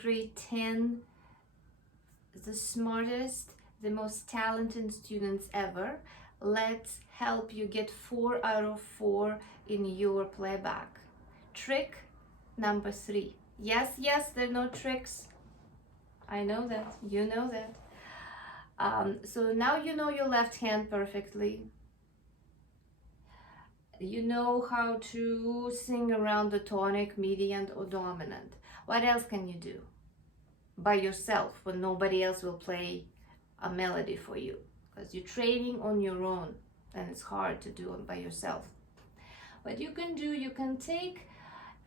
grade 10, the smartest, the most talented students ever. Let's help you get 4 out of 4 in your playback. Trick number 3. Yes, there are no tricks. I know that, you know that. So now you know your left hand perfectly. You know how to sing around the tonic, median, or dominant. What else can you do by yourself when nobody else will play a melody for you? Because you're training on your own and it's hard to do it by yourself. What you can do, you can take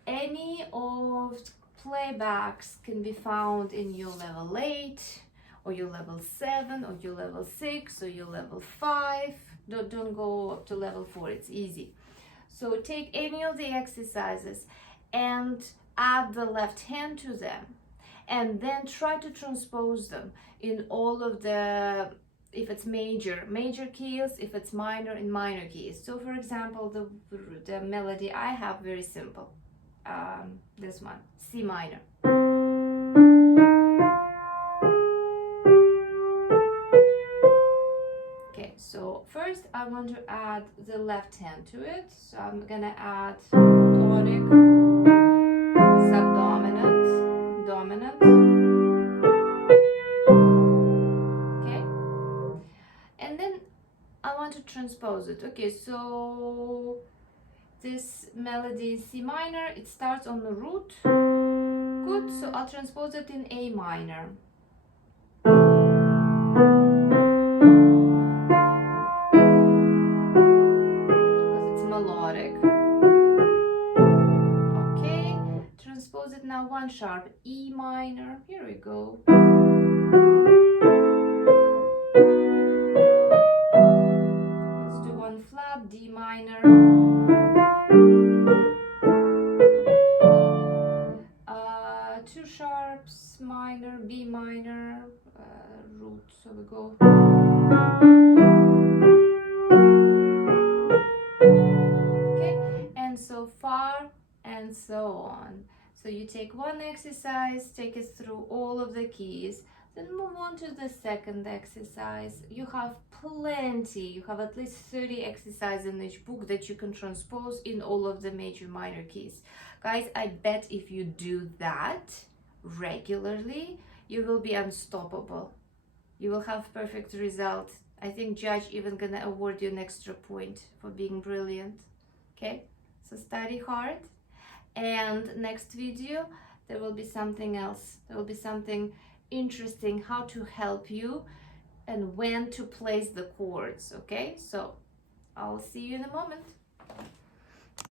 any of playbacks can be found in your level 8 or your level 7 or your level 6 or your level 5. Don't go up to level 4, it's easy. So take any of the exercises and add the left hand to them, and then try to transpose them in all of the, if it's major keys, if it's minor, in minor keys. So for example, the melody I have, very simple, this one, C minor. Okay, so first I want to add the left hand to it, so I'm gonna add tonic, subdominant, dominant. Okay, and then I want to transpose it. Okay, so this melody is C minor, it starts on the root. Good, so I'll transpose it in A minor. Because it's melodic. Okay, transpose it now 1 sharp, E minor. Here we go. Let's do 1 flat, D minor. 2 sharps, minor, B minor, root, so we go. Okay, and so far and so on. So you take one exercise, take it through all of the keys, then move on to the second exercise. You have plenty, you have at least 30 exercises in each book that you can transpose in all of the major minor keys. Guys, I bet if you do that regularly, you will be unstoppable. You will have perfect result. I think judge even gonna award you an extra point for being brilliant. Okay, so study hard, and next video there will be something else. There will be something interesting, how to help you and when to place the chords. Okay, so I'll see you in a moment.